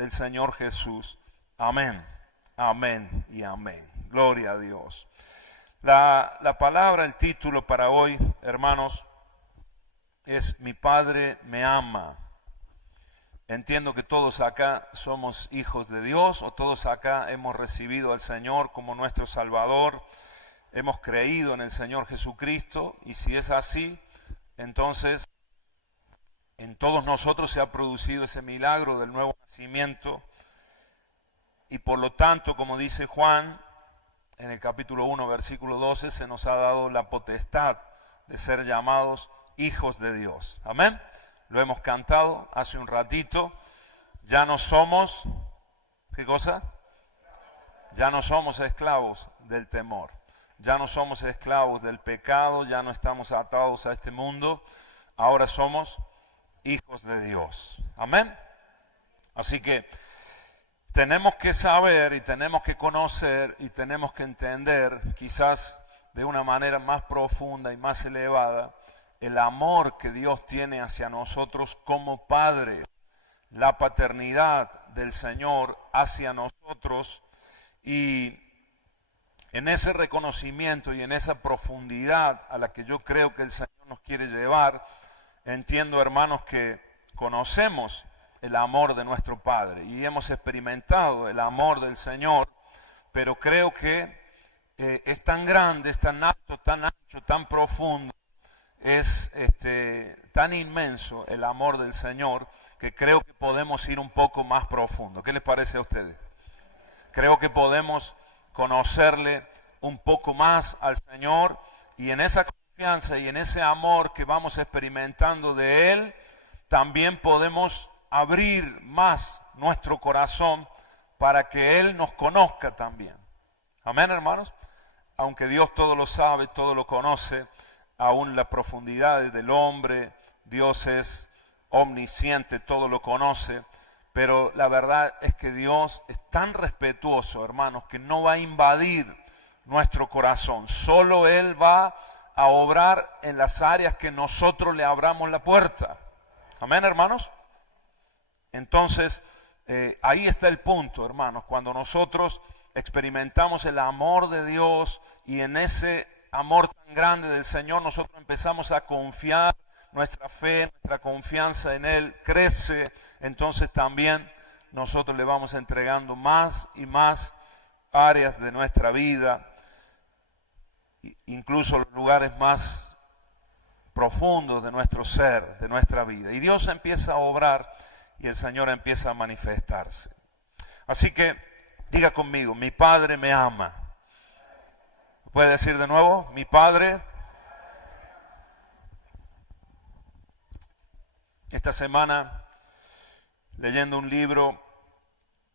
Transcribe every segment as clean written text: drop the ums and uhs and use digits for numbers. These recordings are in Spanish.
del Señor Jesús. Amén, amén y amén. Gloria a Dios. La palabra, el título para hoy, hermanos, es Mi Padre me ama. Entiendo que todos acá somos hijos de Dios, o todos acá hemos recibido al Señor como nuestro Salvador, hemos creído en el Señor Jesucristo, y si es así, entonces en todos nosotros se ha producido ese milagro del nuevo nacimiento, y por lo tanto, como dice Juan en el capítulo 1, versículo 12, se nos ha dado la potestad de ser llamados hijos de Dios. Amén. Lo hemos cantado hace un ratito. Ya no somos, ¿qué cosa? Ya no somos esclavos del temor. Ya no somos esclavos del pecado, ya no estamos atados a este mundo. Ahora somos hijos de Dios. Amén. Así que tenemos que saber y tenemos que conocer y tenemos que entender, quizás de una manera más profunda y más elevada, el amor que Dios tiene hacia nosotros como Padre, la paternidad del Señor hacia nosotros, y en ese reconocimiento y en esa profundidad a la que yo creo que el Señor nos quiere llevar, entiendo, hermanos, que conocemos el amor de nuestro Padre y hemos experimentado el amor del Señor, pero creo que es tan grande, es tan alto, tan ancho, tan profundo, es tan inmenso el amor del Señor, que creo que podemos ir un poco más profundo. ¿Qué les parece a ustedes? Creo que podemos conocerle un poco más al Señor, y en esa confianza y en ese amor que vamos experimentando de Él, también podemos abrir más nuestro corazón para que Él nos conozca también. Amén, hermanos. Aunque Dios todo lo sabe, todo lo conoce, aún las profundidades del hombre, Dios es omnisciente, todo lo conoce, pero la verdad es que Dios es tan respetuoso, hermanos, que no va a invadir nuestro corazón. Solo Él va a obrar en las áreas que nosotros le abramos la puerta. Amén, hermanos. Entonces, ahí está el punto, hermanos, cuando nosotros experimentamos el amor de Dios, y en ese amor tan grande del Señor nosotros empezamos a confiar, nuestra fe, nuestra confianza en Él crece, entonces también nosotros le vamos entregando más y más áreas de nuestra vida, incluso los lugares más profundos de nuestro ser, de nuestra vida. Y Dios empieza a obrar y el Señor empieza a manifestarse. Así que diga conmigo: mi Padre me ama. ¿Puede decir de nuevo? Mi Padre. Esta semana, leyendo un libro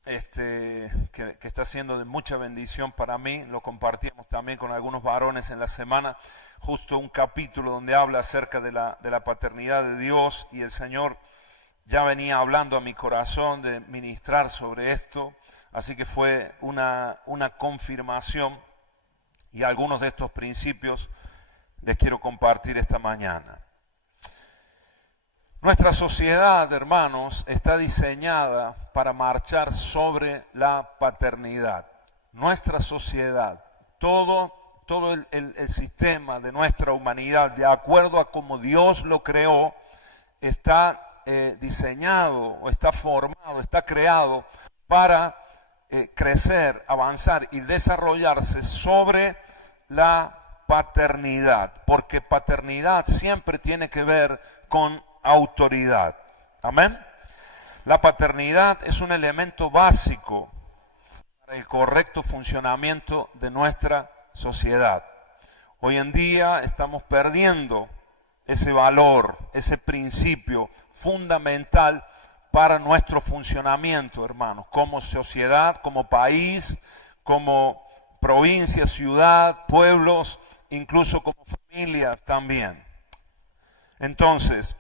que está siendo de mucha bendición para mí, lo compartimos también con algunos varones en la semana, justo un capítulo donde habla acerca de la paternidad de Dios, y el Señor ya venía hablando a mi corazón de ministrar sobre esto, así que fue una confirmación, y algunos de estos principios les quiero compartir esta mañana. Nuestra sociedad, hermanos, está diseñada para marchar sobre la paternidad. Nuestra sociedad, todo el sistema de nuestra humanidad, de acuerdo a cómo Dios lo creó, está diseñado o está formado, está creado para crecer, avanzar y desarrollarse sobre la paternidad, porque paternidad siempre tiene que ver con autoridad. Amén. La paternidad es un elemento básico para el correcto funcionamiento de nuestra sociedad. Hoy en día estamos perdiendo ese valor, ese principio fundamental para nuestro funcionamiento, hermanos, como sociedad, como país, como provincia, ciudad, pueblos, incluso como familia también. Entonces,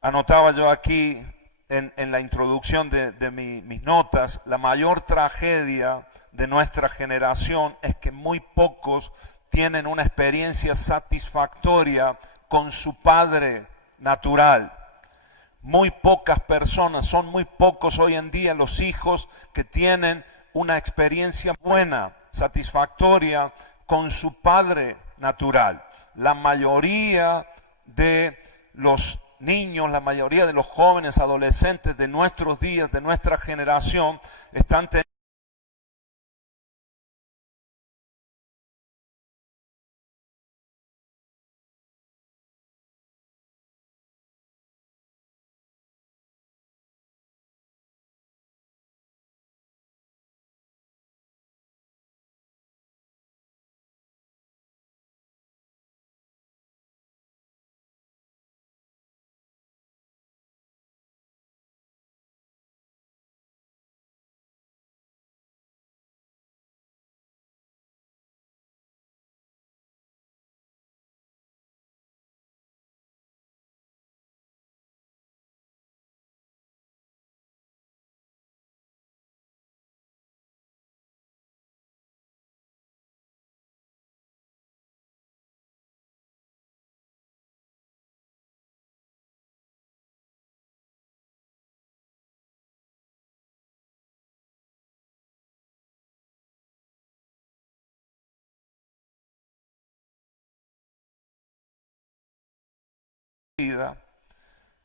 anotaba yo aquí en la introducción de mis notas, la mayor tragedia de nuestra generación es que muy pocos tienen una experiencia satisfactoria con su padre natural. muy pocas personas, son muy pocos hoy en día los hijos que tienen una experiencia buena, satisfactoria con su padre natural. La mayoría de los niños, la mayoría de los jóvenes, adolescentes de nuestros días, de nuestra generación, están teniendo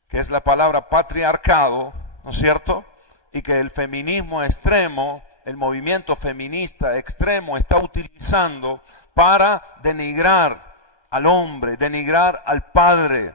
que es la palabra patriarcado, ¿no es cierto? Y que el feminismo extremo, el movimiento feminista extremo está utilizando para denigrar al hombre, denigrar al padre,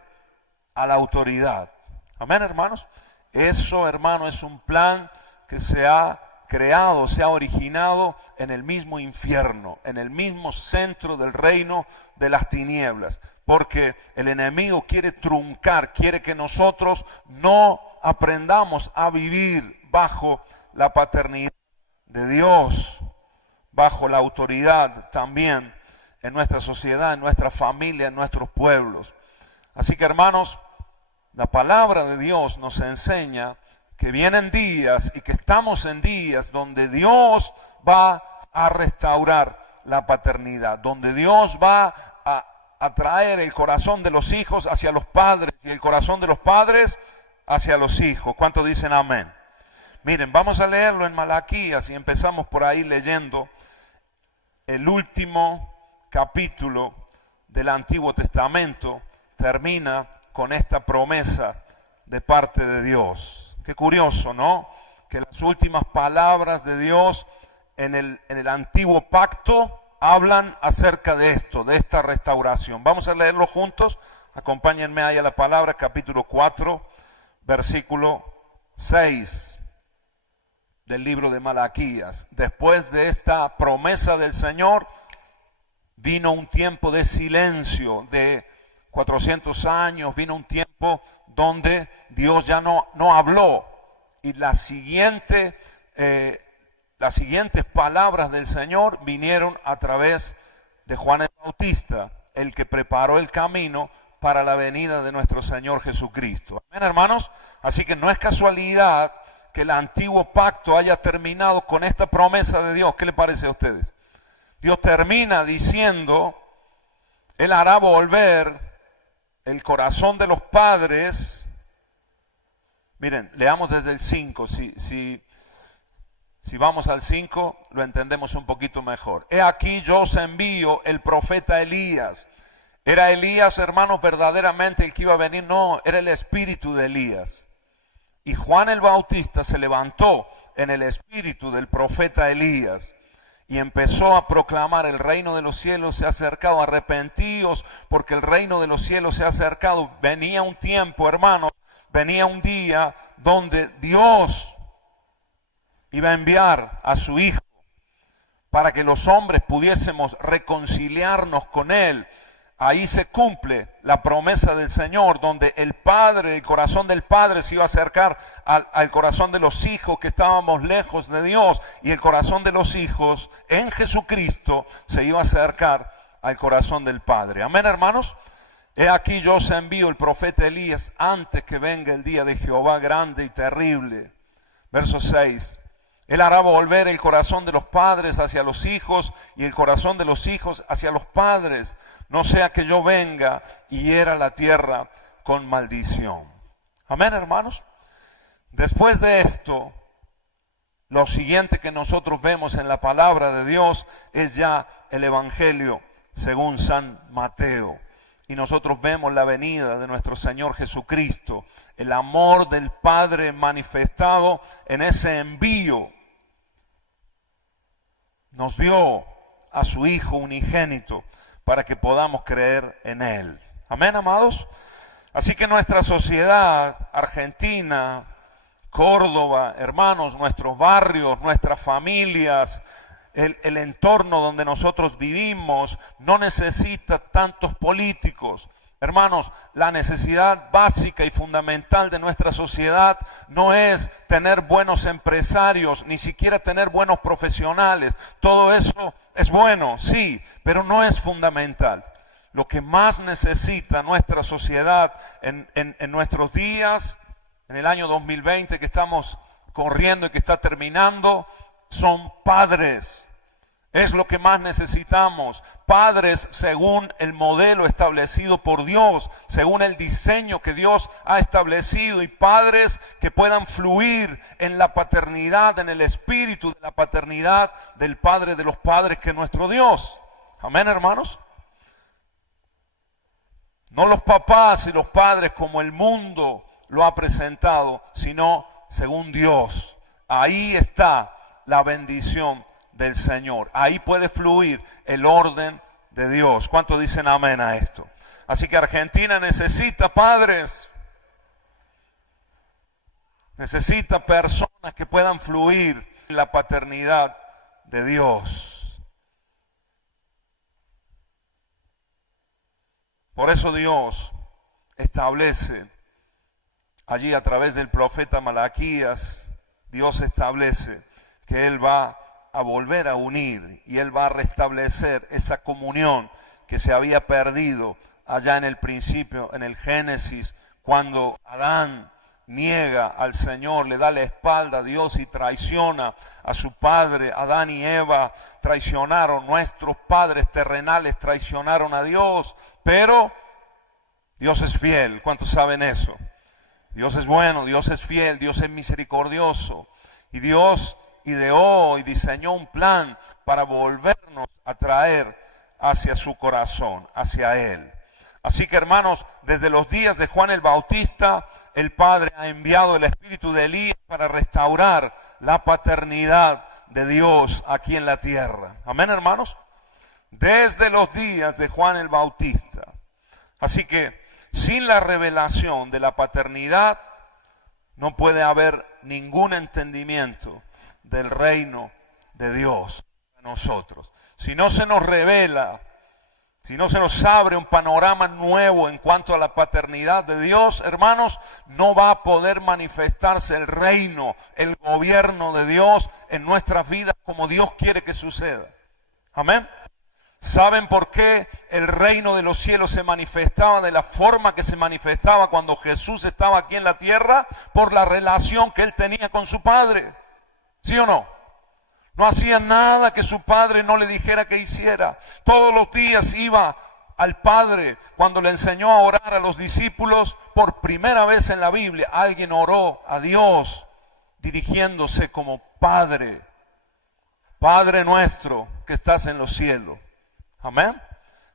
a la autoridad. Amén, hermanos. Eso, hermano, es un plan que se ha creado, se ha originado en el mismo infierno, en el mismo centro del reino de las tinieblas. Porque el enemigo quiere truncar, quiere que nosotros no aprendamos a vivir bajo la paternidad de Dios, bajo la autoridad también en nuestra sociedad, en nuestra familia, en nuestros pueblos. Así que, hermanos, la palabra de Dios nos enseña que vienen días y que estamos en días donde Dios va a restaurar la paternidad, donde Dios va a traer el corazón de los hijos hacia los padres y el corazón de los padres hacia los hijos. ¿Cuántos dicen amén? Miren, vamos a leerlo en Malaquías y empezamos por ahí leyendo el último capítulo del Antiguo Testamento. Termina con esta promesa de parte de Dios. Qué curioso, ¿no? Que las últimas palabras de Dios en el antiguo pacto hablan acerca de esto, de esta restauración. Vamos a leerlo juntos. Acompáñenme ahí a la palabra, capítulo 4, versículo 6 del libro de Malaquías. Después de esta promesa del Señor, vino un tiempo de silencio, de 400 años, vino un tiempo donde Dios ya no habló. Y las siguientes palabras del Señor vinieron a través de Juan el Bautista, el que preparó el camino para la venida de nuestro Señor Jesucristo. Amén, hermanos. Así que no es casualidad que el antiguo pacto haya terminado con esta promesa de Dios. ¿Qué le parece a ustedes? Dios termina diciendo, Él hará volver el corazón de los padres. Miren, leamos desde el 5, si vamos al 5 lo entendemos un poquito mejor. He aquí yo os envío el profeta Elías. ¿Era Elías, hermanos, verdaderamente el que iba a venir? No, era el espíritu de Elías. Y Juan el Bautista se levantó en el espíritu del profeta Elías y empezó a proclamar: el reino de los cielos se ha acercado, arrepentíos porque el reino de los cielos se ha acercado. Venía un tiempo, hermanos, venía un día donde Dios iba a enviar a su Hijo para que los hombres pudiésemos reconciliarnos con Él. Ahí se cumple la promesa del Señor, donde el Padre, el corazón del Padre se iba a acercar al corazón de los hijos que estábamos lejos de Dios, y el corazón de los hijos en Jesucristo se iba a acercar al corazón del Padre. Amén, hermanos. He aquí yo os envío el profeta Elías antes que venga el día de Jehová grande y terrible. Verso 6. Él hará volver el corazón de los padres hacia los hijos y el corazón de los hijos hacia los padres, no sea que yo venga y hiera la tierra con maldición. Amén, hermanos. Después de esto, lo siguiente que nosotros vemos en la palabra de Dios es ya el Evangelio según San Mateo. Y nosotros vemos la venida de nuestro Señor Jesucristo, el amor del Padre manifestado en ese envío. Nos dio a su Hijo unigénito para que podamos creer en Él. Amén, amados. Así que nuestra sociedad, Argentina, Córdoba, hermanos, nuestros barrios, nuestras familias, el entorno donde nosotros vivimos, no necesita tantos políticos. Hermanos, la necesidad básica y fundamental de nuestra sociedad no es tener buenos empresarios, ni siquiera tener buenos profesionales. Todo eso es bueno, sí, pero no es fundamental. Lo que más necesita nuestra sociedad en nuestros días, en el año 2020 que estamos corriendo y que está terminando, son padres. Es lo que más necesitamos. Padres según el modelo establecido por Dios, según el diseño que Dios ha establecido, y padres que puedan fluir en la paternidad, en el espíritu de la paternidad del Padre de los padres, que es nuestro Dios. Amén, hermanos. No los papás y los padres como el mundo lo ha presentado, sino según Dios. Ahí está la bendición del Señor. Ahí puede fluir el orden de Dios. ¿Cuántos dicen amén a esto? Así que Argentina necesita padres. Necesita personas que puedan fluir en la paternidad de Dios. Por eso Dios establece allí a través del profeta Malaquías, Dios establece que Él va a volver a unir y Él va a restablecer esa comunión que se había perdido allá en el principio, en el Génesis, cuando Adán niega al Señor, le da la espalda a Dios y traiciona a su padre. Adán y Eva traicionaron, nuestros padres terrenales traicionaron a Dios, pero Dios es fiel. ¿Cuántos saben eso? Dios es bueno, Dios es fiel, Dios es misericordioso. Y Dios ideó y diseñó un plan para volvernos a traer hacia su corazón, hacia Él. Así que, hermanos, desde los días de Juan el Bautista, el Padre ha enviado el espíritu de Elías para restaurar la paternidad de Dios aquí en la tierra. Amén, hermanos. Desde los días de Juan el Bautista. Así que sin la revelación de la paternidad no puede haber ningún entendimiento del reino de Dios a nosotros. Si no se nos revela, si no se nos abre un panorama nuevo en cuanto a la paternidad de Dios, hermanos, no va a poder manifestarse el reino, el gobierno de Dios en nuestras vidas como Dios quiere que suceda. Amén. ¿Saben por qué el reino de los cielos se manifestaba de la forma que se manifestaba cuando Jesús estaba aquí en la tierra? Por la relación que Él tenía con su Padre. ¿Sí o no? No hacía nada que su Padre no le dijera que hiciera. Todos los días iba al Padre. Cuando le enseñó a orar a los discípulos, por primera vez en la Biblia, alguien oró a Dios dirigiéndose como Padre. Padre nuestro que estás en los cielos. Amén.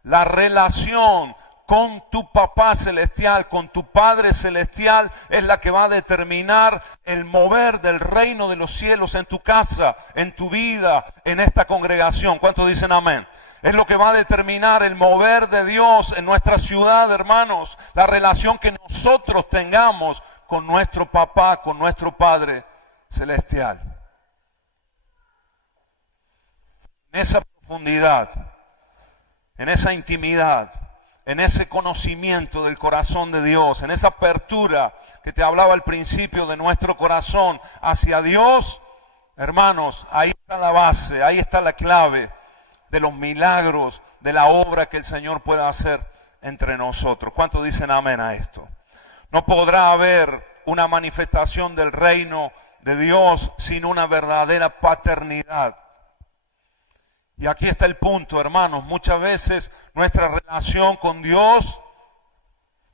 La relación con tu papá celestial, con tu Padre celestial, es la que va a determinar el mover del reino de los cielos en tu casa, en tu vida, en esta congregación. ¿Cuántos dicen amén? Es lo que va a determinar el mover de Dios en nuestra ciudad, hermanos. La relación que nosotros tengamos con nuestro papá, con nuestro Padre celestial. En esa profundidad, en esa intimidad, en ese conocimiento del corazón de Dios, en esa apertura que te hablaba al principio de nuestro corazón hacia Dios, hermanos, ahí está la base, ahí está la clave de los milagros, de la obra que el Señor pueda hacer entre nosotros. ¿Cuántos dicen amén a esto? No podrá haber una manifestación del reino de Dios sin una verdadera paternidad. Y aquí está el punto, hermanos. Muchas veces nuestra relación con Dios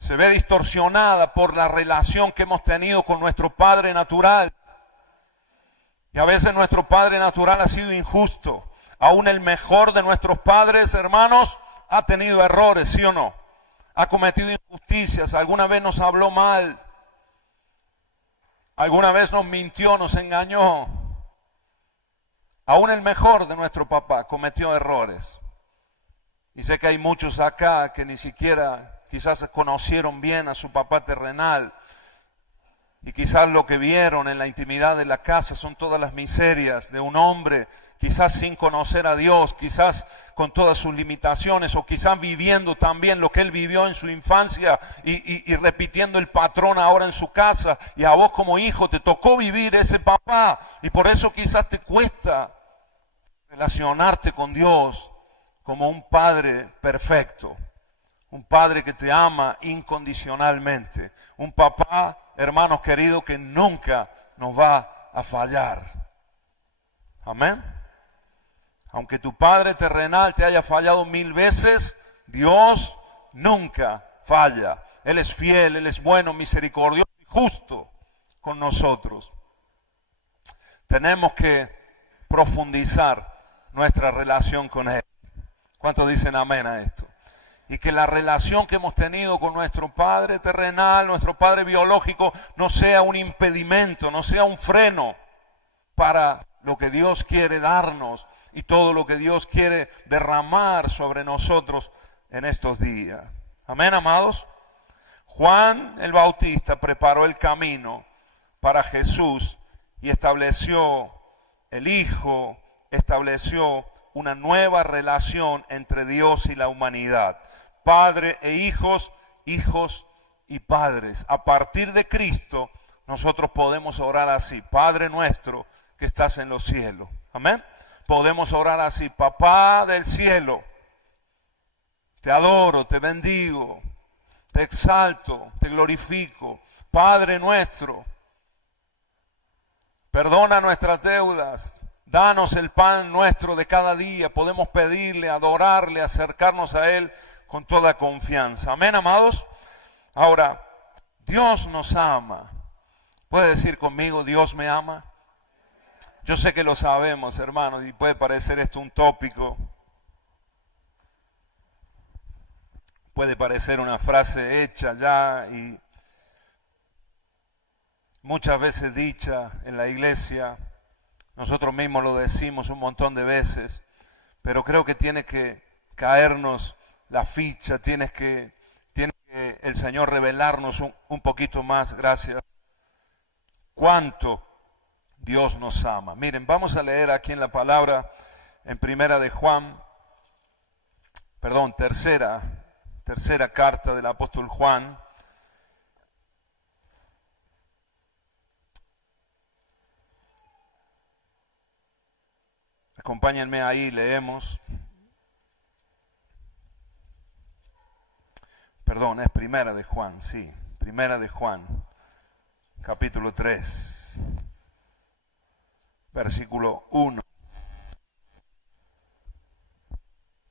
se ve distorsionada por la relación que hemos tenido con nuestro padre natural. Y a veces nuestro padre natural ha sido injusto. Aún el mejor de nuestros padres, hermanos, ha tenido errores, ¿sí o no? Ha cometido injusticias, alguna vez nos habló mal, alguna vez nos mintió, nos engañó. Aún el mejor de nuestro papá cometió errores. Y sé que hay muchos acá que ni siquiera quizás conocieron bien a su papá terrenal. Y quizás lo que vieron en la intimidad de la casa son todas las miserias de un hombre, quizás sin conocer a Dios, quizás con todas sus limitaciones, o quizás viviendo también lo que él vivió en su infancia y repitiendo el patrón ahora en su casa. Y a vos como hijo te tocó vivir ese papá, y por eso quizás te cuesta relacionarte con Dios como un padre perfecto. Un padre que te ama incondicionalmente. Un papá, hermanos queridos, que nunca nos va a fallar. Amén. Aunque tu padre terrenal te haya fallado 1000 veces, Dios nunca falla. Él es fiel, Él es bueno, misericordioso y justo con nosotros. Tenemos que profundizar nuestra relación con Él. ¿Cuántos dicen amén a esto? Y que la relación que hemos tenido con nuestro Padre terrenal, nuestro Padre biológico, no sea un impedimento, no sea un freno para lo que Dios quiere darnos y todo lo que Dios quiere derramar sobre nosotros en estos días. Amén, amados. Juan el Bautista preparó el camino para Jesús y estableció el Hijo, estableció una nueva relación entre Dios y la humanidad. Padre e hijos, hijos y padres. A partir de Cristo nosotros podemos orar así: Padre nuestro que estás en los cielos. Amén. Podemos orar así: Papá del cielo, te adoro, te bendigo, te exalto, te glorifico. Padre nuestro, perdona nuestras deudas. Danos el pan nuestro de cada día. Podemos pedirle, adorarle, acercarnos a Él con toda confianza. Amén, amados. Ahora, Dios nos ama. ¿Puede decir conmigo, Dios me ama? Yo sé que lo sabemos, hermanos, y puede parecer esto un tópico. Puede parecer una frase hecha ya y muchas veces dicha en la iglesia. Nosotros mismos lo decimos un montón de veces, pero creo que tiene que caernos la ficha, tiene que el Señor revelarnos un poquito más, gracias, cuánto Dios nos ama. Miren, vamos a leer aquí en la palabra, en tercera carta del apóstol Juan. Acompáñenme ahí, leemos. Perdón, es primera de Juan, sí. Primera de Juan, capítulo 3, versículo 1.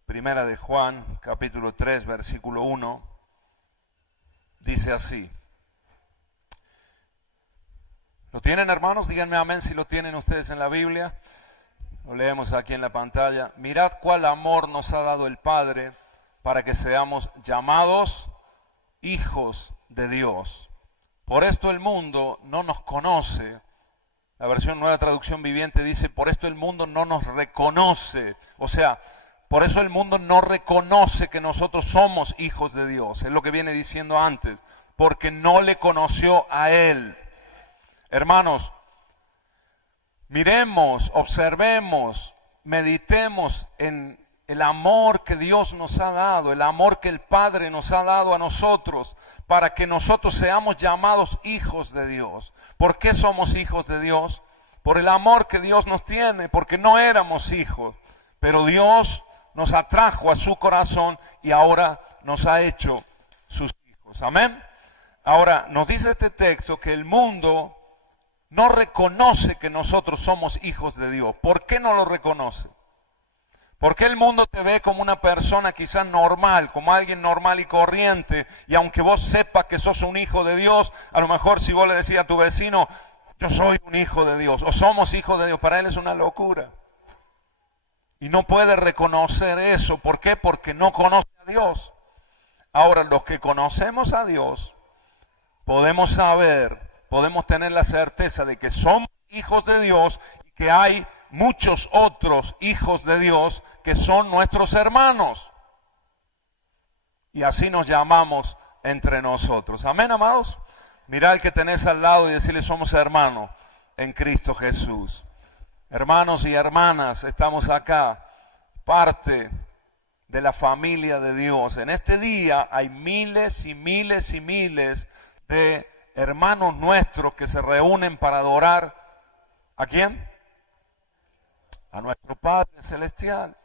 Primera de Juan, capítulo 3, versículo 1. Dice así. ¿Lo tienen, hermanos? Díganme amén si lo tienen ustedes en la Biblia. Lo leemos aquí en la pantalla. Mirad cuál amor nos ha dado el Padre para que seamos llamados hijos de Dios. Por esto el mundo no nos conoce. La versión Nueva Traducción Viviente dice, por esto el mundo no nos reconoce. O sea, por eso el mundo no reconoce que nosotros somos hijos de Dios. Es lo que viene diciendo antes. Porque no le conoció a Él. Hermanos, miremos, observemos, meditemos en el amor que Dios nos ha dado, el amor que el Padre nos ha dado a nosotros, para que nosotros seamos llamados hijos de Dios. ¿Por qué somos hijos de Dios? Por el amor que Dios nos tiene, porque no éramos hijos, pero Dios nos atrajo a su corazón y ahora nos ha hecho sus hijos. Amén. Ahora, nos dice este texto que el mundo no reconoce que nosotros somos hijos de Dios. ¿Por qué no lo reconoce? ¿Por qué el mundo te ve como una persona quizás normal, como alguien normal y corriente? Y aunque vos sepas que sos un hijo de Dios, a lo mejor si vos le decís a tu vecino, yo soy un hijo de Dios, o somos hijos de Dios, para él es una locura. Y no puede reconocer eso. ¿Por qué? Porque no conoce a Dios. Ahora, los que conocemos a Dios, podemos saber, podemos tener la certeza de que somos hijos de Dios y que hay muchos otros hijos de Dios que son nuestros hermanos. Y así nos llamamos entre nosotros. Amén, amados. Mirá al que tenés al lado y decirle, somos hermanos en Cristo Jesús. Hermanos y hermanas, estamos acá, parte de la familia de Dios. En este día hay miles y miles y miles de hermanos nuestros que se reúnen para adorar. ¿A quién? A nuestro Padre Celestial.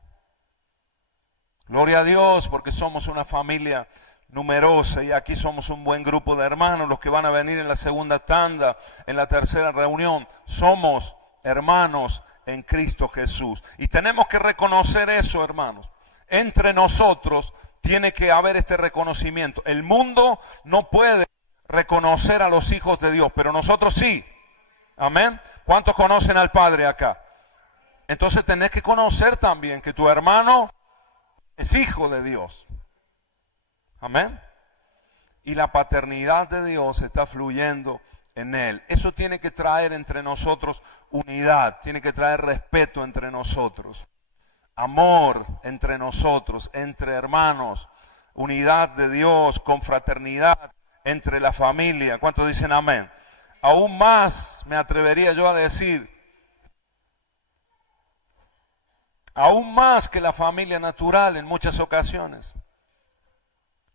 Gloria a Dios, porque somos una familia numerosa y aquí somos un buen grupo de hermanos, los que van a venir en la segunda tanda, en la tercera reunión. Somos hermanos en Cristo Jesús. Y tenemos que reconocer eso, hermanos. Entre nosotros tiene que haber este reconocimiento. El mundo no puede reconocer a los hijos de Dios, pero nosotros sí. Amén. ¿Cuántos conocen al Padre acá? Entonces tenés que conocer también que tu hermano es hijo de Dios. Amén. Y la paternidad de Dios está fluyendo en él. Eso tiene que traer entre nosotros unidad, tiene que traer respeto entre nosotros, amor entre nosotros, entre hermanos, unidad de Dios, confraternidad entre la familia. ¿Cuántos dicen amén? Aún más me atrevería yo a decir, aún más que la familia natural en muchas ocasiones.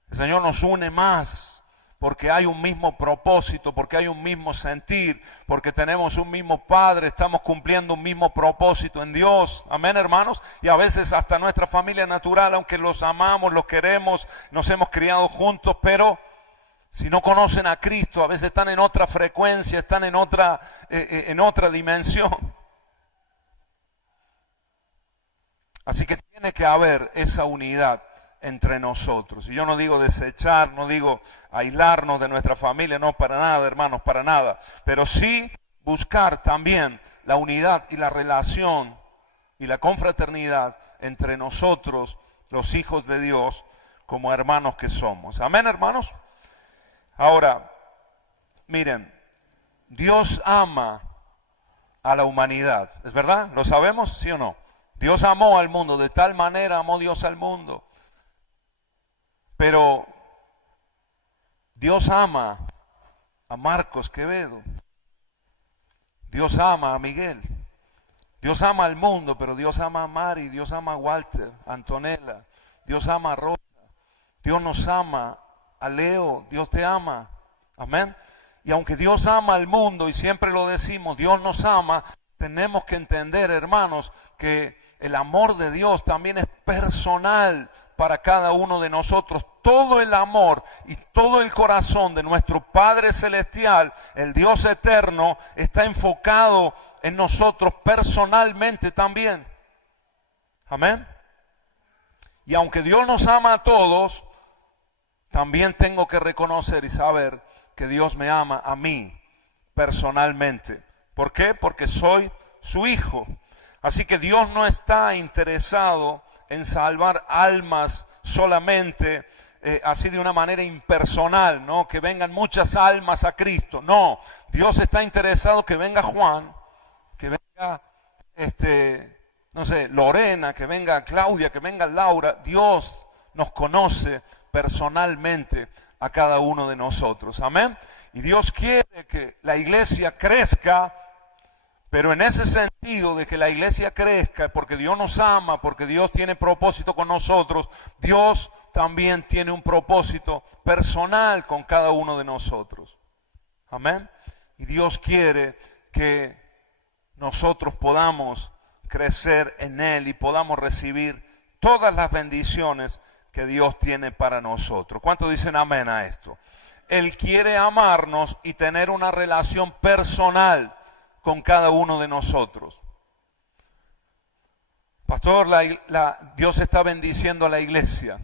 El Señor nos une más porque hay un mismo propósito, porque hay un mismo sentir, porque tenemos un mismo Padre, estamos cumpliendo un mismo propósito en Dios. Amén, hermanos. Y a veces hasta nuestra familia natural, aunque los amamos, los queremos, nos hemos criado juntos, pero si no conocen a Cristo, a veces están en otra frecuencia, están en otra dimensión. Así que tiene que haber esa unidad entre nosotros. Y yo no digo desechar, no digo aislarnos de nuestra familia, no, para nada, hermanos, para nada. Pero sí buscar también la unidad y la relación y la confraternidad entre nosotros, los hijos de Dios, como hermanos que somos. Amén, hermanos. Ahora, miren, Dios ama a la humanidad. ¿Es verdad? ¿Lo sabemos? ¿Sí o no? Dios amó al mundo, de tal manera amó Dios al mundo. Pero Dios ama a Marcos Quevedo. Dios ama a Miguel. Dios ama al mundo, pero Dios ama a Mari, Dios ama a Walter, a Antonella. Dios ama a Rosa. Dios nos ama a Leo. Dios te ama. Amén. Y aunque Dios ama al mundo, y siempre lo decimos, Dios nos ama, tenemos que entender, hermanos, que el amor de Dios también es personal para cada uno de nosotros. Todo el amor y todo el corazón de nuestro Padre Celestial, el Dios eterno, está enfocado en nosotros personalmente también. Amén. Y aunque Dios nos ama a todos, también tengo que reconocer y saber que Dios me ama a mí personalmente. ¿Por qué? Porque soy su hijo. Así que Dios no está interesado en salvar almas solamente así de una manera impersonal, ¿no? Que vengan muchas almas a Cristo. No, Dios está interesado que venga Juan, que venga no sé, Lorena, que venga Claudia, que venga Laura. Dios nos conoce personalmente a cada uno de nosotros. Amén. Y Dios quiere que la iglesia crezca. Pero en ese sentido de que la iglesia crezca, porque Dios nos ama, porque Dios tiene propósito con nosotros, Dios también tiene un propósito personal con cada uno de nosotros. Amén. Y Dios quiere que nosotros podamos crecer en Él y podamos recibir todas las bendiciones que Dios tiene para nosotros. ¿Cuántos dicen amén a esto? Él quiere amarnos y tener una relación personal con cada uno de nosotros. Pastor, Dios está bendiciendo a la iglesia.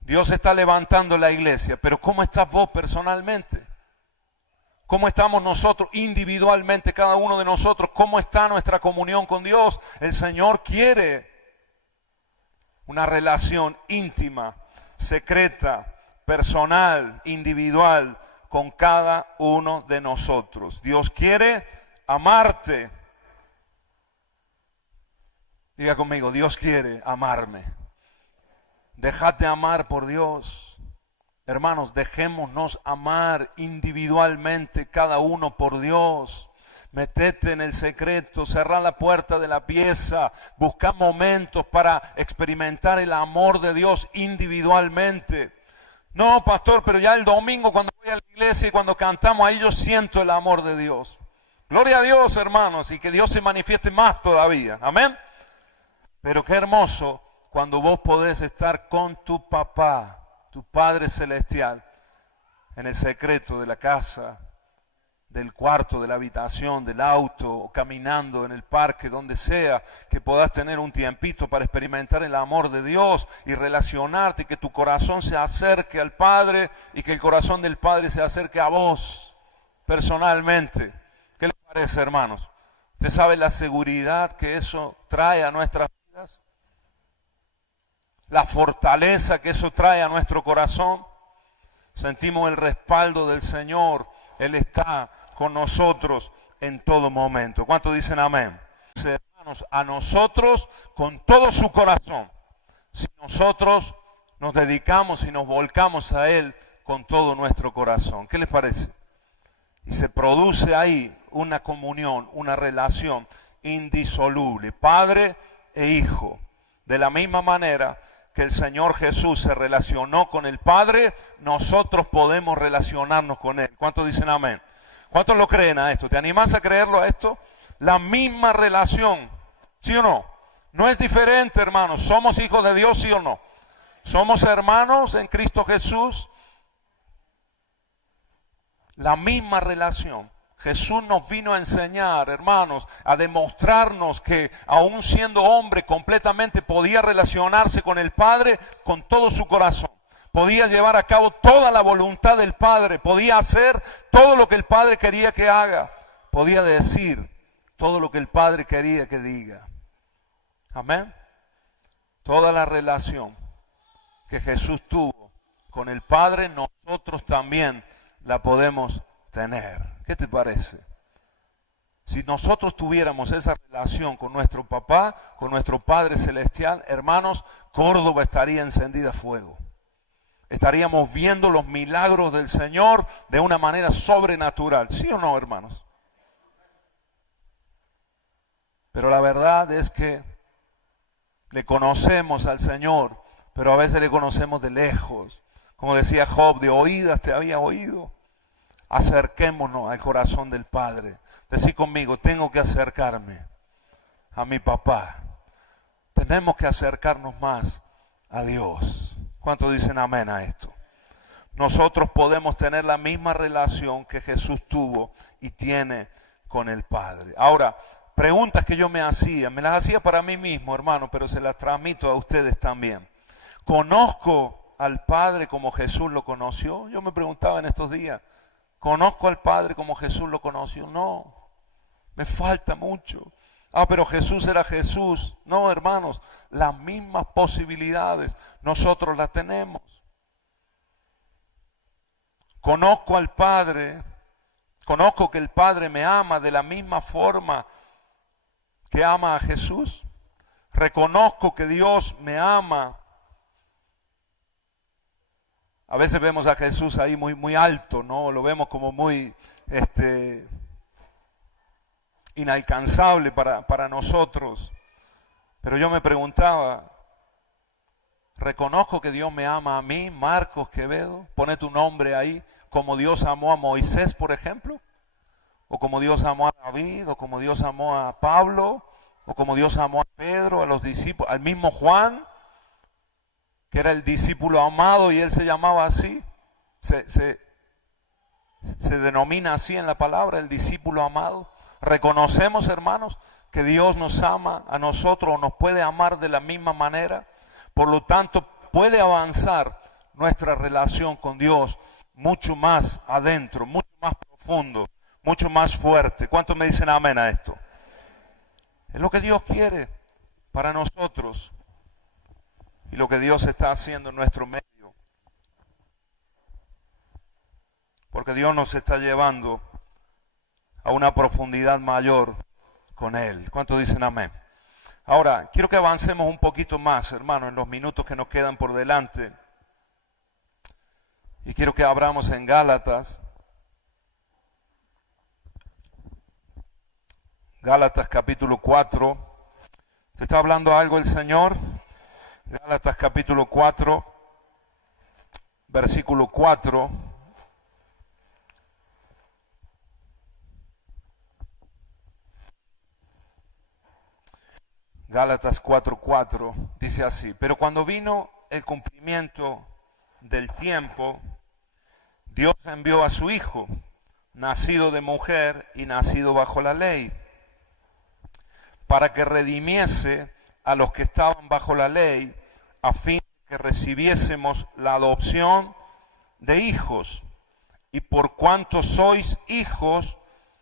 Dios está levantando la iglesia. Pero ¿cómo estás vos personalmente? ¿Cómo estamos nosotros individualmente, cada uno de nosotros? ¿Cómo está nuestra comunión con Dios? El Señor quiere una relación íntima, secreta, personal, individual con cada uno de nosotros. Dios quiere amarte. Diga conmigo, Dios quiere amarme. Déjate amar por Dios. Hermanos, dejémonos amar individualmente cada uno por Dios. Metete en el secreto, cerrá la puerta de la pieza, busca momentos para experimentar el amor de Dios individualmente. No, pastor, pero ya el domingo cuando voy a la iglesia y cuando cantamos, ahí yo siento el amor de Dios. Gloria a Dios, hermanos, y que Dios se manifieste más todavía. Amén. Pero qué hermoso cuando vos podés estar con tu papá, tu Padre Celestial, en el secreto de la casa, del cuarto, de la habitación, del auto, o caminando en el parque, donde sea, que puedas tener un tiempito para experimentar el amor de Dios y relacionarte, y que tu corazón se acerque al Padre y que el corazón del Padre se acerque a vos personalmente. ¿Qué les parece, hermanos? ¿Usted sabe la seguridad que eso trae a nuestras vidas? La fortaleza que eso trae a nuestro corazón. Sentimos el respaldo del Señor. Él está con nosotros en todo momento. ¿Cuántos dicen amén? Hermanos, a nosotros con todo su corazón. Si nosotros nos dedicamos y nos volcamos a Él con todo nuestro corazón. ¿Qué les parece? Y se produce ahí una comunión, una relación indisoluble, Padre e Hijo. De la misma manera que el Señor Jesús se relacionó con el Padre, nosotros podemos relacionarnos con Él. ¿Cuántos dicen amén? ¿Cuántos lo creen a esto? ¿Te animas a creerlo a esto? La misma relación, ¿sí o no? No es diferente, hermanos. ¿Somos hijos de Dios, sí o no? ¿Somos hermanos en Cristo Jesús? La misma relación. Jesús nos vino a enseñar, hermanos, a demostrarnos que aún siendo hombre completamente podía relacionarse con el Padre con todo su corazón. Podía llevar a cabo toda la voluntad del Padre, podía hacer todo lo que el Padre quería que haga, podía decir todo lo que el Padre quería que diga. Amén. Toda la relación que Jesús tuvo con el Padre, nosotros también la podemos tener. ¿Qué te parece? Si nosotros tuviéramos esa relación con nuestro papá, con nuestro Padre Celestial, hermanos, Córdoba estaría encendida a fuego. Estaríamos viendo los milagros del Señor de una manera sobrenatural. ¿Sí o no, hermanos? Pero la verdad es que le conocemos al Señor, pero a veces le conocemos de lejos. Como decía Job, de oídas te había oído. Acerquémonos al corazón del Padre. Decí conmigo, tengo que acercarme a mi papá. Tenemos que acercarnos más a Dios. ¿Cuántos dicen amén a esto? Nosotros podemos tener la misma relación que Jesús tuvo y tiene con el Padre. Ahora, preguntas que yo me las hacía para mí mismo, hermano, pero se las transmito a ustedes también. ¿Conozco al Padre como Jesús lo conoció? Yo me preguntaba en estos días, ¿conozco al Padre como Jesús lo conoció? No, me falta mucho. Pero Jesús era Jesús. No, hermanos, las mismas posibilidades nosotros las tenemos. Conozco al Padre, conozco que el Padre me ama de la misma forma que ama a Jesús. Reconozco que Dios me ama. A veces vemos a Jesús ahí muy alto, ¿no? Lo vemos como muy inalcanzable para nosotros. Pero yo me preguntaba, ¿reconozco que Dios me ama a mí, Marcos Quevedo? Pone tu nombre ahí, como Dios amó a Moisés, por ejemplo, o como Dios amó a David, o como Dios amó a Pablo, o como Dios amó a Pedro, a los discípulos, al mismo Juan, que era el discípulo amado y él se llamaba así, se denomina así en la palabra, el discípulo amado. Reconocemos, hermanos, que Dios nos ama a nosotros o nos puede amar de la misma manera. Por lo tanto, puede avanzar nuestra relación con Dios mucho más adentro, mucho más profundo, mucho más fuerte. ¿Cuántos me dicen amén a esto? Es lo que Dios quiere para nosotros y lo que Dios está haciendo en nuestro medio. Porque Dios nos está llevando a una profundidad mayor con Él. ¿Cuántos dicen amén? Ahora, quiero que avancemos un poquito más, hermano, en los minutos que nos quedan por delante. Y quiero que abramos en Gálatas. Gálatas capítulo 4. ¿Te está hablando algo el Señor? Gálatas capítulo 4, versículo 4. Gálatas 4:4 dice así: pero cuando vino el cumplimiento del tiempo, Dios envió a su Hijo, nacido de mujer y nacido bajo la ley, para que redimiese a los que estaban bajo la ley, a fin de que recibiésemos la adopción de hijos. Y por cuanto sois hijos,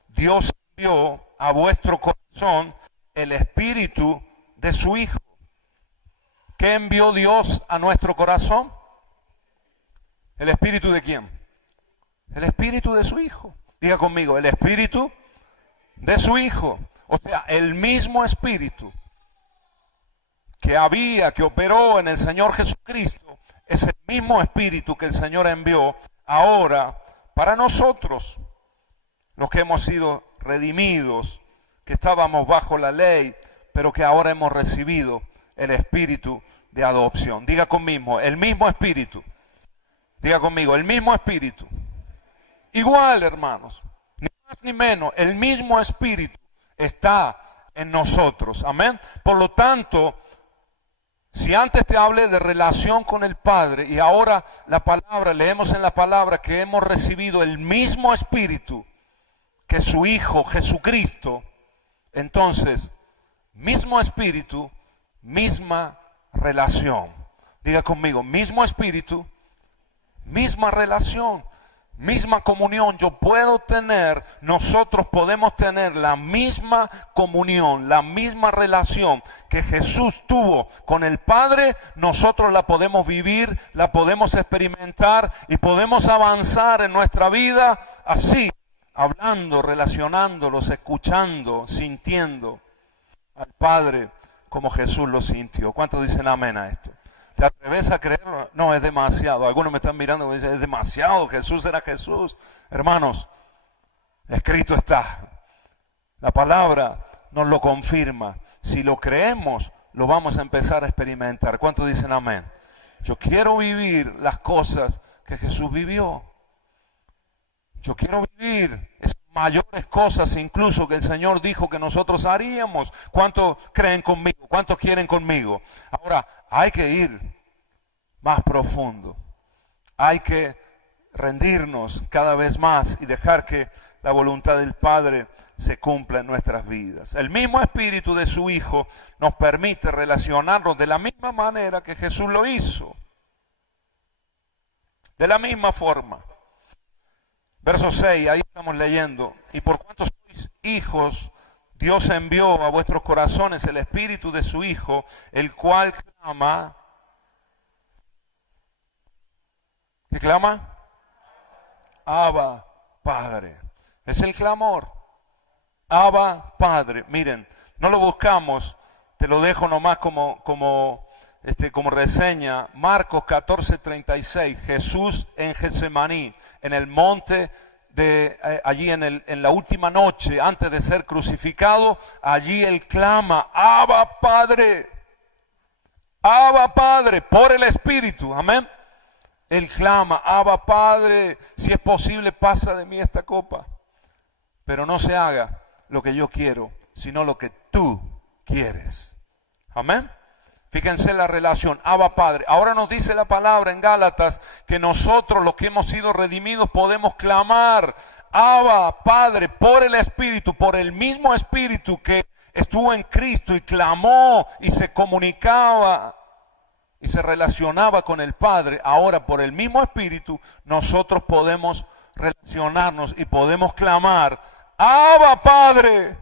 Dios envió a vuestro corazón el Espíritu de su Hijo. ¿Qué envió Dios a nuestro corazón? ¿El Espíritu de quién? El Espíritu de su Hijo. Diga conmigo, el Espíritu de su Hijo. O sea, el mismo Espíritu que operó en el Señor Jesucristo, es el mismo Espíritu que el Señor envió ahora para nosotros, los que hemos sido redimidos, que estábamos bajo la ley, pero que ahora hemos recibido el Espíritu de adopción. Diga conmigo, el mismo Espíritu. Diga conmigo, el mismo Espíritu. Igual, hermanos, ni más ni menos, el mismo Espíritu está en nosotros. Amén. Por lo tanto, si antes te hablé de relación con el Padre y ahora leemos en la palabra que hemos recibido el mismo Espíritu que su Hijo Jesucristo, entonces, mismo Espíritu, misma relación. Diga conmigo, mismo Espíritu, misma relación, misma comunión. Nosotros podemos tener la misma comunión, la misma relación que Jesús tuvo con el Padre. Nosotros la podemos vivir, la podemos experimentar y podemos avanzar en nuestra vida así, hablando, relacionándolos, escuchando, sintiendo al Padre como Jesús lo sintió. ¿Cuántos dicen amén a esto? ¿Te atreves a creerlo? No, es demasiado. Algunos me están mirando y me dicen, es demasiado, Jesús era Jesús. Hermanos, escrito está. La palabra nos lo confirma. Si lo creemos, lo vamos a empezar a experimentar. ¿Cuántos dicen amén? Yo quiero vivir las cosas que Jesús vivió. Yo quiero vivir esas mayores cosas incluso que el Señor dijo que nosotros haríamos. ¿Cuántos creen conmigo? ¿Cuántos quieren conmigo? Ahora, hay que ir más profundo. Hay que rendirnos cada vez más y dejar que la voluntad del Padre se cumpla en nuestras vidas. El mismo Espíritu de su Hijo nos permite relacionarnos de la misma manera que Jesús lo hizo. De la misma forma. Verso 6, ahí estamos leyendo. Y por cuanto sois hijos, Dios envió a vuestros corazones el Espíritu de su Hijo, el cual clama. ¿Qué clama? Abba, Padre. Es el clamor. Abba, Padre. Miren, no lo buscamos, te lo dejo nomás como reseña. Marcos 14:36, Jesús en Getsemaní, en el monte allí en la última noche antes de ser crucificado, allí él clama, Abba Padre, por el Espíritu, amén. Él clama, Abba Padre, si es posible pasa de mí esta copa, pero no se haga lo que yo quiero, sino lo que tú quieres, amén. Fíjense la relación, Abba Padre. Ahora nos dice la palabra en Gálatas que nosotros, los que hemos sido redimidos, podemos clamar, Abba Padre, por el Espíritu, por el mismo Espíritu que estuvo en Cristo y clamó y se comunicaba y se relacionaba con el Padre, ahora por el mismo Espíritu nosotros podemos relacionarnos y podemos clamar, Abba Padre.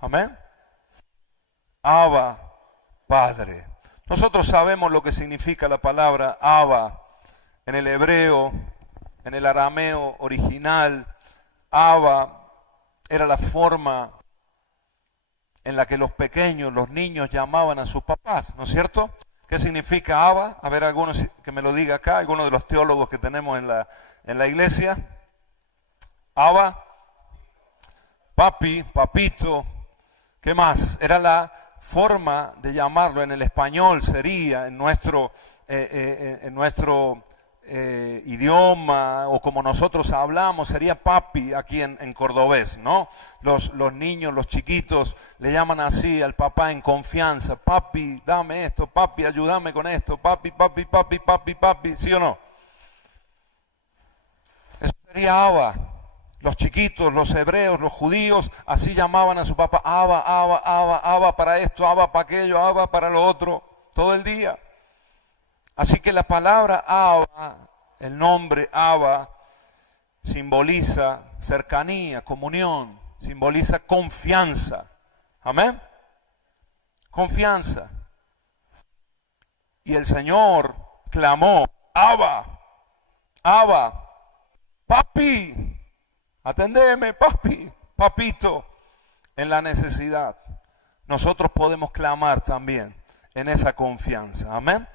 Amén. Abba Padre. Nosotros sabemos lo que significa la palabra Abba en el hebreo, en el arameo original. Abba era la forma en la que los pequeños, los niños llamaban a sus papás, ¿no es cierto? ¿Qué significa Abba? A ver, algunos que me lo diga acá, algunos de los teólogos que tenemos en la iglesia. Abba, papi, papito, ¿qué más? Era la forma de llamarlo en el español, sería en nuestro idioma, o como nosotros hablamos, sería papi aquí en cordobés, ¿no? Los niños, los chiquitos, le llaman así al papá en confianza, papi, dame esto, papi, ayúdame con esto, papi, papi, papi, papi, papi, ¿sí o no? Eso sería Abba. Los chiquitos, los hebreos, los judíos, así llamaban a su papá, Abba, Abba, Abba, Abba para esto, Abba para aquello, Abba para lo otro, todo el día. Así que la palabra Abba, el nombre Abba, simboliza cercanía, comunión, simboliza confianza. Amén. Confianza. Y el Señor clamó, Abba, Abba, papi, atendeme, papi, papito, en la necesidad. Nosotros podemos clamar también en esa confianza. Amén.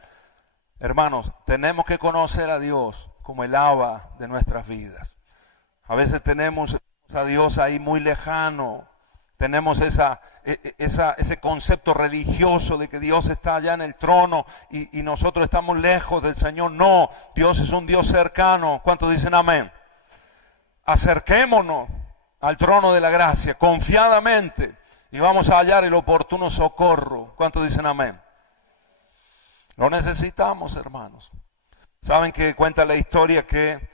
Hermanos, tenemos que conocer a Dios como el Abba de nuestras vidas. A veces tenemos a Dios ahí muy lejano. Tenemos ese concepto religioso de que Dios está allá en el trono y nosotros estamos lejos del Señor. No, Dios es un Dios cercano. ¿Cuántos dicen amén? Acerquémonos al trono de la gracia confiadamente y vamos a hallar el oportuno socorro. ¿Cuántos dicen amén? Lo necesitamos, hermanos. Saben que cuenta la historia que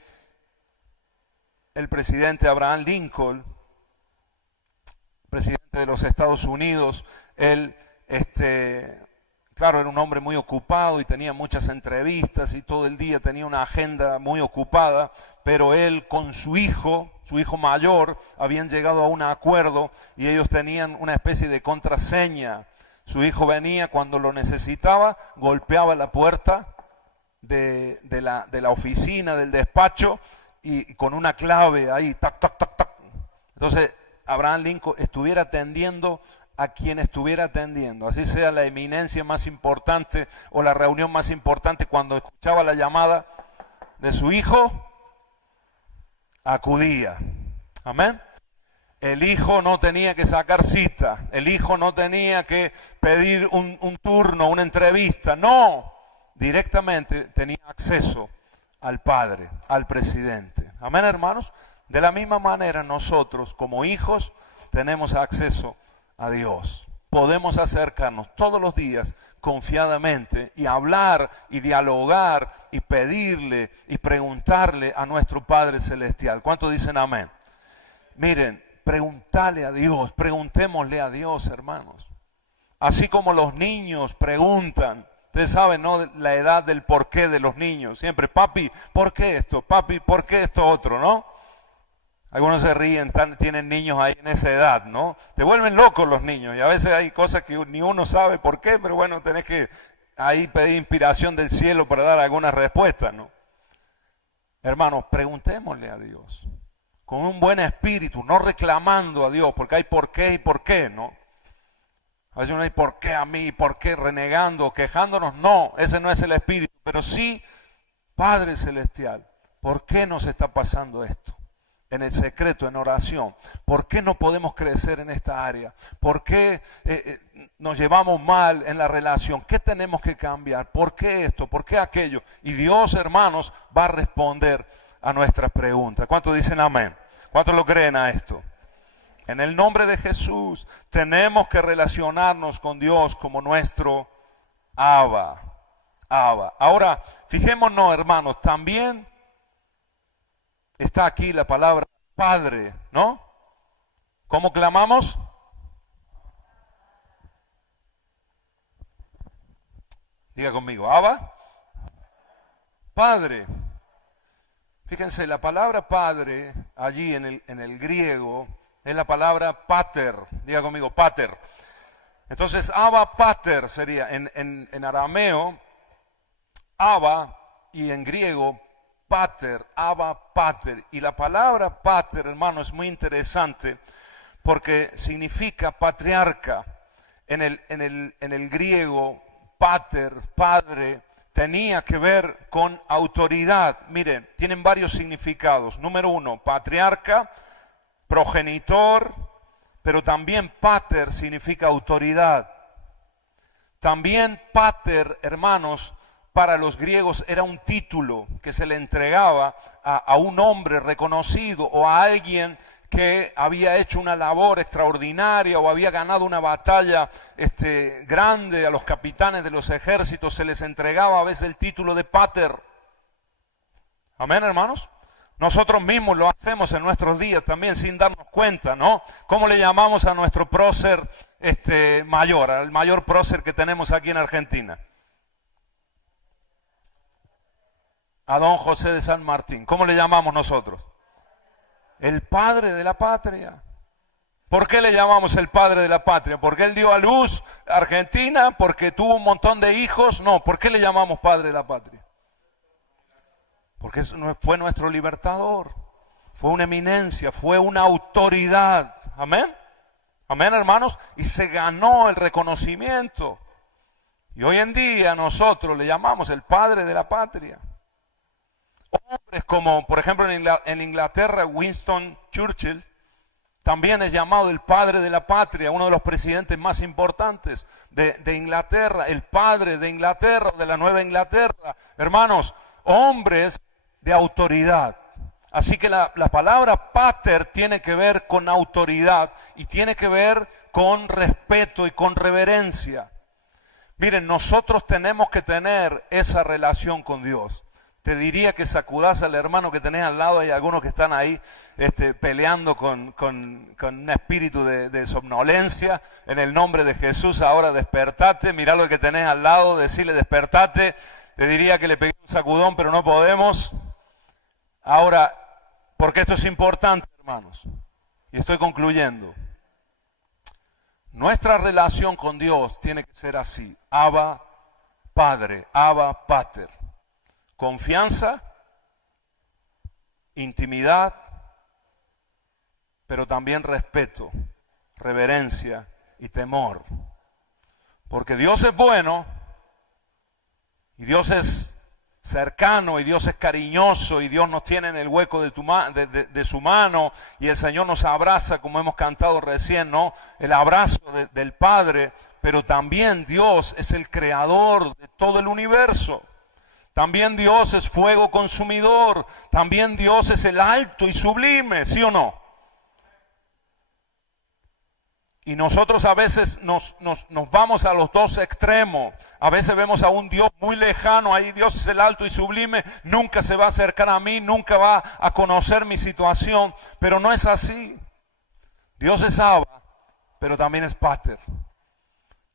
el presidente Abraham Lincoln, presidente de los Estados Unidos, él, claro, era un hombre muy ocupado y tenía muchas entrevistas y todo el día tenía una agenda muy ocupada, pero él con su hijo mayor, habían llegado a un acuerdo y ellos tenían una especie de contraseña. Su hijo venía cuando lo necesitaba, golpeaba la puerta de la oficina, del despacho, y con una clave ahí, tac, tac, tac, tac. Entonces, Abraham Lincoln estuviera atendiendo a quien estuviera atendiendo, así sea la eminencia más importante o la reunión más importante, cuando escuchaba la llamada de su hijo, acudía. Amén. El hijo no tenía que sacar cita, el hijo no tenía que pedir un turno, una entrevista, no, directamente tenía acceso al padre, al presidente. Amén, hermanos. De la misma manera nosotros como hijos tenemos acceso a Dios. Podemos acercarnos todos los días confiadamente y hablar y dialogar y pedirle y preguntarle a nuestro Padre Celestial. ¿Cuántos dicen amén? Miren, preguntarle a Dios, preguntémosle a Dios, hermanos. Así como los niños preguntan, ustedes saben, ¿no? La edad del porqué de los niños. Siempre, papi, ¿por qué esto? Papi, ¿por qué esto otro? ¿No? Algunos se ríen, tienen niños ahí en esa edad, ¿no? Te vuelven locos los niños y a veces hay cosas que ni uno sabe por qué, pero bueno, tenés que ahí pedir inspiración del cielo para dar algunas respuestas, ¿no? Hermanos, preguntémosle a Dios con un buen espíritu, no reclamando a Dios, porque hay por qué y por qué, ¿no? A veces uno dice, ¿por qué a mí? ¿Por qué? Renegando, quejándonos. No, ese no es el espíritu, pero sí, Padre Celestial, ¿por qué nos está pasando esto? En el secreto, en oración. ¿Por qué no podemos crecer en esta área? ¿Por qué nos llevamos mal en la relación? ¿Qué tenemos que cambiar? ¿Por qué esto? ¿Por qué aquello? Y Dios, hermanos, va a responder a nuestras preguntas. ¿Cuántos dicen amén? ¿Cuántos lo creen a esto? En el nombre de Jesús tenemos que relacionarnos con Dios como nuestro Abba. Abba. Ahora, fijémonos, hermanos, también está aquí la palabra Padre, ¿no? ¿Cómo clamamos? Diga conmigo, Abba, Padre. Fíjense, la palabra Padre allí en el griego es la palabra pater. Diga conmigo, pater. Entonces, Abba, Pater sería en arameo, Abba, y en griego, Pater, Abba, Pater. Y la palabra Pater, hermano, es muy interesante porque significa patriarca. En el griego, Pater, Padre, tenía que ver con autoridad. Miren, tienen varios significados. Número uno, patriarca, progenitor, pero también pater significa autoridad. También pater, hermanos, para los griegos era un título que se le entregaba a un hombre reconocido o a alguien que había hecho una labor extraordinaria o había ganado una batalla grande. A los capitanes de los ejércitos se les entregaba a veces el título de pater. Amén, hermanos. Nosotros mismos lo hacemos en nuestros días también sin darnos cuenta, ¿no? ¿Cómo le llamamos a nuestro prócer mayor, al mayor prócer que tenemos aquí en Argentina? A don José de San Martín. ¿Cómo le llamamos nosotros? El padre de la patria. ¿Por qué le llamamos el padre de la patria? ¿Porque él dio a luz a Argentina? ¿Porque tuvo un montón de hijos? No, ¿por qué le llamamos padre de la patria? Porque fue nuestro libertador, fue una eminencia, fue una autoridad. Amén. Amén, hermanos. Y se ganó el reconocimiento. Y hoy en día nosotros le llamamos el padre de la patria. Hombres como, por ejemplo, en Inglaterra, Winston Churchill, también es llamado el padre de la patria, uno de los presidentes más importantes de Inglaterra, el padre de Inglaterra, de la Nueva Inglaterra. Hermanos, hombres de autoridad. Así que la palabra pater tiene que ver con autoridad y tiene que ver con respeto y con reverencia. Miren, nosotros tenemos que tener esa relación con Dios. Te diría que sacudas al hermano que tenés al lado. Hay algunos que están ahí peleando con un espíritu de somnolencia. En el nombre de Jesús, ahora despertate. Mirá lo que tenés al lado, decirle despertate. Te diría que le pegué un sacudón, pero no podemos. Ahora, porque esto es importante, hermanos, y estoy concluyendo. Nuestra relación con Dios tiene que ser así. Abba, Padre, Abba, Pater. Confianza, intimidad, pero también respeto, reverencia y temor. Porque Dios es bueno, y Dios es cercano, y Dios es cariñoso, y Dios nos tiene en el hueco de su mano, y el Señor nos abraza, como hemos cantado recién, ¿no? El abrazo del Padre, pero también Dios es el creador de todo el universo. También Dios es fuego consumidor, también Dios es el alto y sublime, ¿sí o no? Y nosotros a veces nos vamos a los dos extremos. A veces vemos a un Dios muy lejano, ahí Dios es el alto y sublime, nunca se va a acercar a mí, nunca va a conocer mi situación, pero no es así. Dios es Abba, pero también es Pater.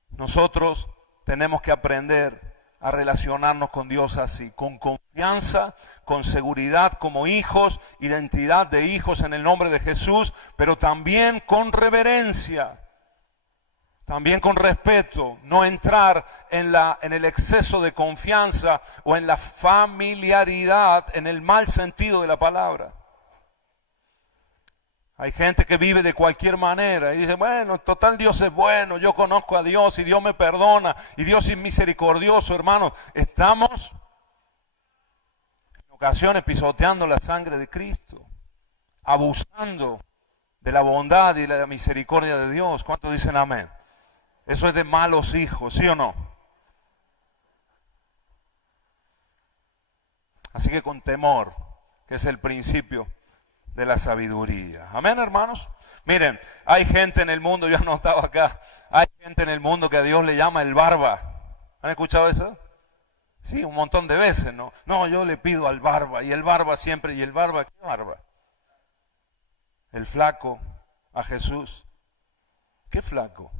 Nosotros tenemos que aprender a relacionarnos con Dios así, con confianza, con seguridad como hijos, identidad de hijos en el nombre de Jesús, pero también con reverencia, también con respeto, no entrar en el exceso de confianza o en la familiaridad en el mal sentido de la palabra. Hay gente que vive de cualquier manera y dice, bueno, total Dios es bueno, yo conozco a Dios y Dios me perdona y Dios es misericordioso, hermanos. Estamos en ocasiones pisoteando la sangre de Cristo, abusando de la bondad y la misericordia de Dios. ¿Cuántos dicen amén? Eso es de malos hijos, ¿sí o no? Así que con temor, que es el principio de la sabiduría. Amén, hermanos. Miren, hay gente en el mundo, yo he notado acá, hay gente en el mundo que a Dios le llama el barba. ¿Han escuchado eso? Sí, un montón de veces, ¿no? No, yo le pido al barba, y el barba siempre, y el barba, ¿qué barba? El flaco, a Jesús. ¿Qué flaco?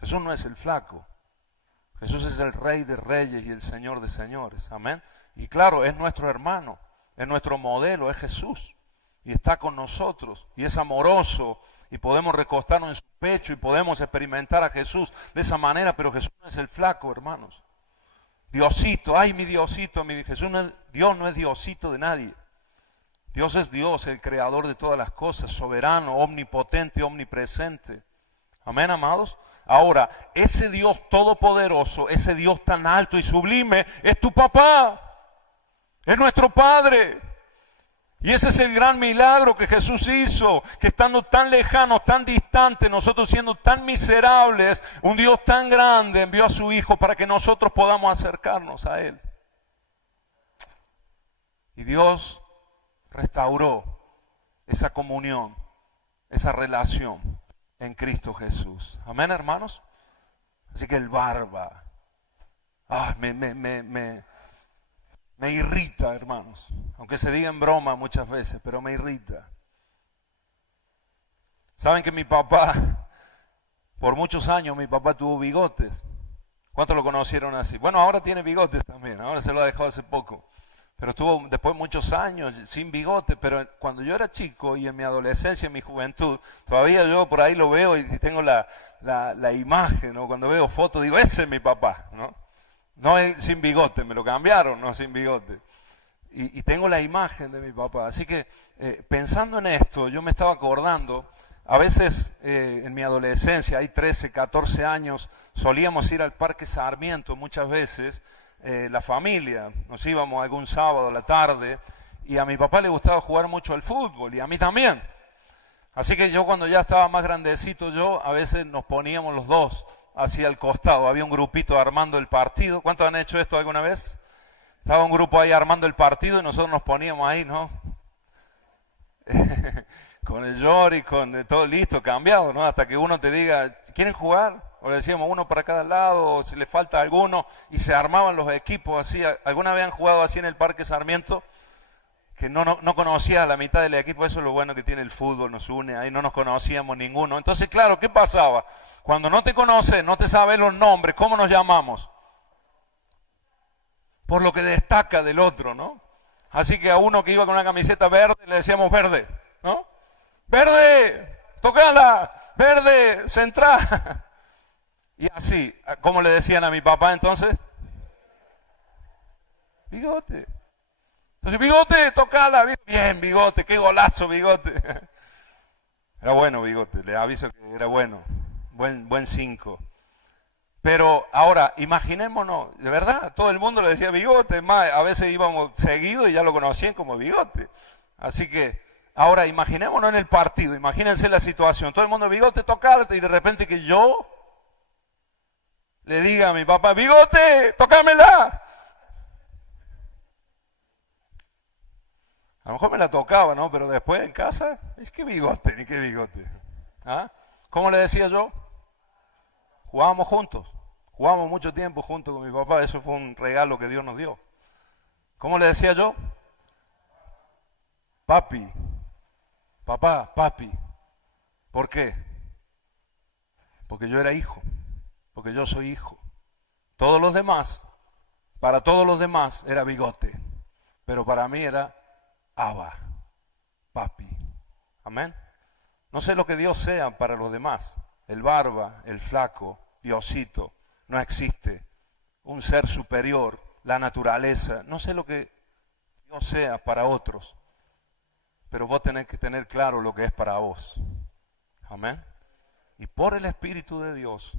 Jesús no es el flaco. Jesús es el Rey de Reyes y el Señor de Señores. Amén. Y claro, es nuestro hermano, es nuestro modelo, es Jesús. Y está con nosotros y es amoroso y podemos recostarnos en su pecho y podemos experimentar a Jesús de esa manera, pero Jesús no es el flaco, hermanos. Diosito, ay mi Diosito, Jesús no es, Dios no es Diosito de nadie. Dios es Dios, el creador de todas las cosas, soberano, omnipotente, omnipresente. Amén, amados. Ahora, ese Dios todopoderoso, ese Dios tan alto y sublime, es tu papá, es nuestro Padre. Y ese es el gran milagro que Jesús hizo, que estando tan lejanos, tan distantes, nosotros siendo tan miserables, un Dios tan grande envió a su Hijo para que nosotros podamos acercarnos a Él. Y Dios restauró esa comunión, esa relación en Cristo Jesús. Amén, hermanos. Así que el barba, me irrita, hermanos. Aunque se diga en broma muchas veces, pero me irrita. Saben que mi papá, por muchos años mi papá tuvo bigotes. ¿Cuántos lo conocieron así? Bueno, ahora tiene bigotes también, ahora se lo ha dejado hace poco. Pero estuvo después muchos años sin bigote, pero cuando yo era chico y en mi adolescencia, en mi juventud, todavía yo por ahí lo veo y tengo la imagen, ¿no? Cuando veo fotos digo, ese es mi papá, ¿no? No es sin bigote, me lo cambiaron, no sin bigote. Y tengo la imagen de mi papá. Así que pensando en esto, yo me estaba acordando, a veces en mi adolescencia, hay 13, 14 años, solíamos ir al Parque Sarmiento muchas veces, la familia, nos íbamos algún sábado a la tarde, y a mi papá le gustaba jugar mucho al fútbol, y a mí también. Así que yo cuando ya estaba más grandecito, a veces nos poníamos los dos hacia el costado, había un grupito armando el partido. ¿Cuántos han hecho esto alguna vez? Estaba un grupo ahí armando el partido y nosotros nos poníamos ahí, ¿no? Con el Yori, con todo listo, cambiado, ¿no? Hasta que uno te diga, ¿quieren jugar? O le decíamos uno para cada lado, o si le falta alguno, y se armaban los equipos así. ¿Alguna vez han jugado así en el Parque Sarmiento? Que no conocía a la mitad del equipo. Eso es lo bueno que tiene el fútbol, nos une, ahí no nos conocíamos ninguno. Entonces, claro, ¿qué pasaba? Cuando no te conoces, no te sabes los nombres, ¿cómo nos llamamos? Por lo que destaca del otro, ¿no? Así que a uno que iba con una camiseta verde le decíamos verde, ¿no? ¡Verde! ¡Tocala! ¡Verde! ¡Central! Y así, ¿cómo le decían a mi papá entonces? Bigote. Entonces, Bigote, tocala. Bien, Bigote, qué golazo, Bigote. Era bueno, Bigote, le aviso que era bueno. Buen 5. Pero ahora, imaginémonos, de verdad, todo el mundo le decía Bigote, más, a veces íbamos seguidos y ya lo conocían como Bigote. Así que, ahora imaginémonos en el partido, imagínense la situación, todo el mundo Bigote, tocarte, y de repente que yo le diga a mi papá, Bigote, tócamela. A lo mejor me la tocaba, ¿no? Pero después en casa, es que Bigote, ni qué Bigote. ¿Ah? ¿Cómo le decía yo? Jugábamos juntos, jugábamos mucho tiempo juntos con mi papá, eso fue un regalo que Dios nos dio. ¿Cómo le decía yo? Papi, papá, papi. ¿Por qué? Porque yo era hijo, porque yo soy hijo. Todos los demás, para todos los demás era Bigote, pero para mí era Abba, papi. Amén. No sé lo que Dios sea para los demás. El barba, el flaco, Diosito, no existe. Un ser superior, la naturaleza. No sé lo que Dios sea para otros. Pero vos tenés que tener claro lo que es para vos. Amén. Y por el Espíritu de Dios,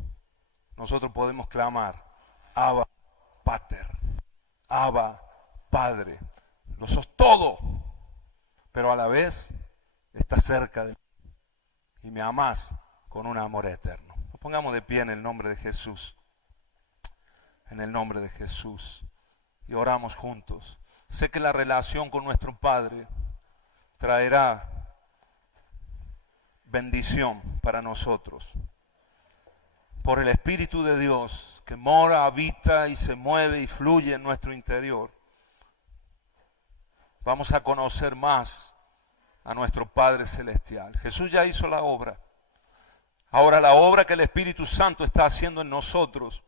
nosotros podemos clamar, Abba, Pater, Abba, Padre. Lo sos todo, pero a la vez estás cerca de mí y me amás con un amor eterno. Nos pongamos de pie en el nombre de Jesús. En el nombre de Jesús. Y oramos juntos. Sé que la relación con nuestro Padre traerá bendición para nosotros. Por el Espíritu de Dios que mora, habita y se mueve y fluye en nuestro interior, vamos a conocer más a nuestro Padre Celestial. Jesús ya hizo la obra. Ahora la obra que el Espíritu Santo está haciendo en nosotros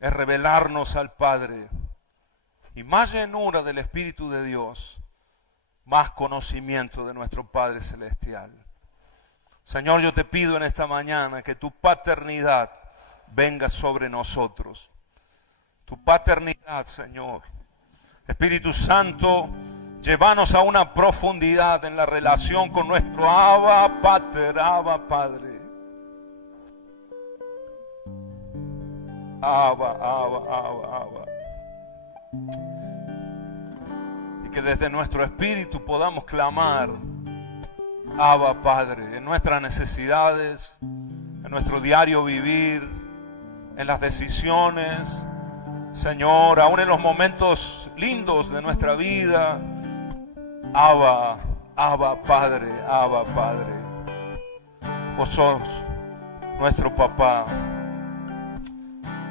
es revelarnos al Padre. Y más llenura del Espíritu de Dios, más conocimiento de nuestro Padre Celestial. Señor, yo te pido en esta mañana que tu paternidad venga sobre nosotros. Tu paternidad, Señor. Espíritu Santo, llévanos a una profundidad en la relación con nuestro Abba Pater, Abba Padre. Abba, Abba, Abba, Abba. Y que desde nuestro espíritu podamos clamar, Abba Padre, en nuestras necesidades, en nuestro diario vivir, en las decisiones, Señor, aún en los momentos lindos de nuestra vida. Abba, Abba Padre, Abba Padre. Vos sos nuestro papá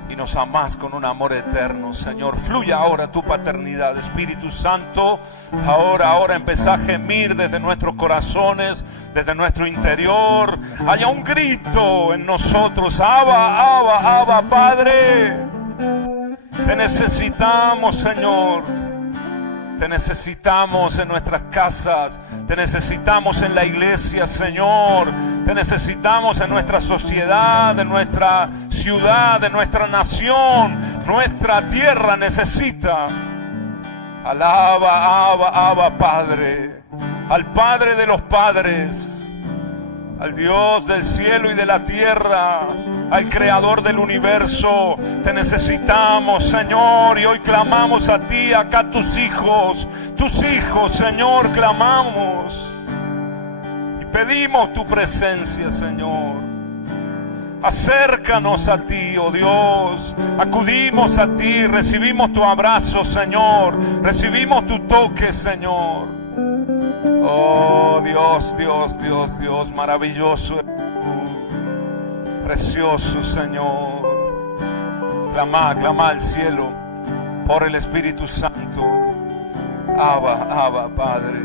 y nos amás con un amor eterno, Señor. Fluye ahora tu paternidad, Espíritu Santo. Ahora empezá a gemir desde nuestros corazones, desde nuestro interior. Haya un grito en nosotros, Abba, Abba, Abba Padre. Te necesitamos, Señor. Te necesitamos en nuestras casas. Te necesitamos en la iglesia, Señor. Te necesitamos en nuestra sociedad, en nuestra ciudad, en nuestra nación. Nuestra tierra necesita al Abba, Abba, Abba Padre, al Padre de los padres, al Dios del cielo y de la tierra, al Creador del universo. Te necesitamos, Señor, y hoy clamamos a ti, acá tus hijos, Señor, clamamos y pedimos tu presencia, Señor. Acércanos a ti, oh Dios, acudimos a ti, recibimos tu abrazo, Señor, recibimos tu toque, Señor. Oh Dios, Dios, Dios, Dios, maravilloso eres tú, precioso, Señor. Clama al cielo por el Espíritu Santo. Abba, Abba, Padre.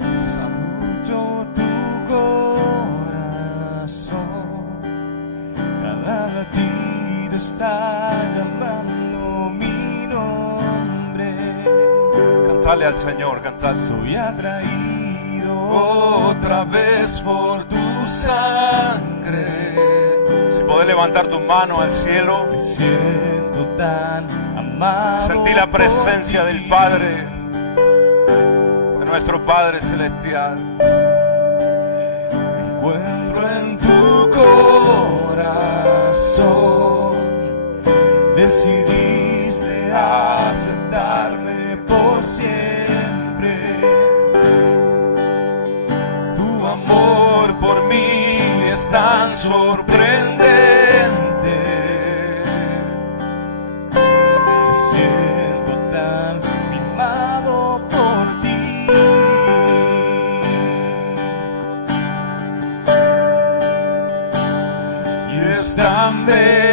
Escucho tu corazón, cada latido está llamando mi nombre. Cantale al Señor, cantale. Soy atraído otra vez por tu sangre. Si podés levantar tu mano al cielo, Me siento tan amado. sentí la presencia del Padre, de nuestro Padre Celestial. Encuentro en tu corazón, decidiste aceptarme por siempre. Tu amor por mí es tan sorprendente. Me siento tan mimado por ti. Y es tan bello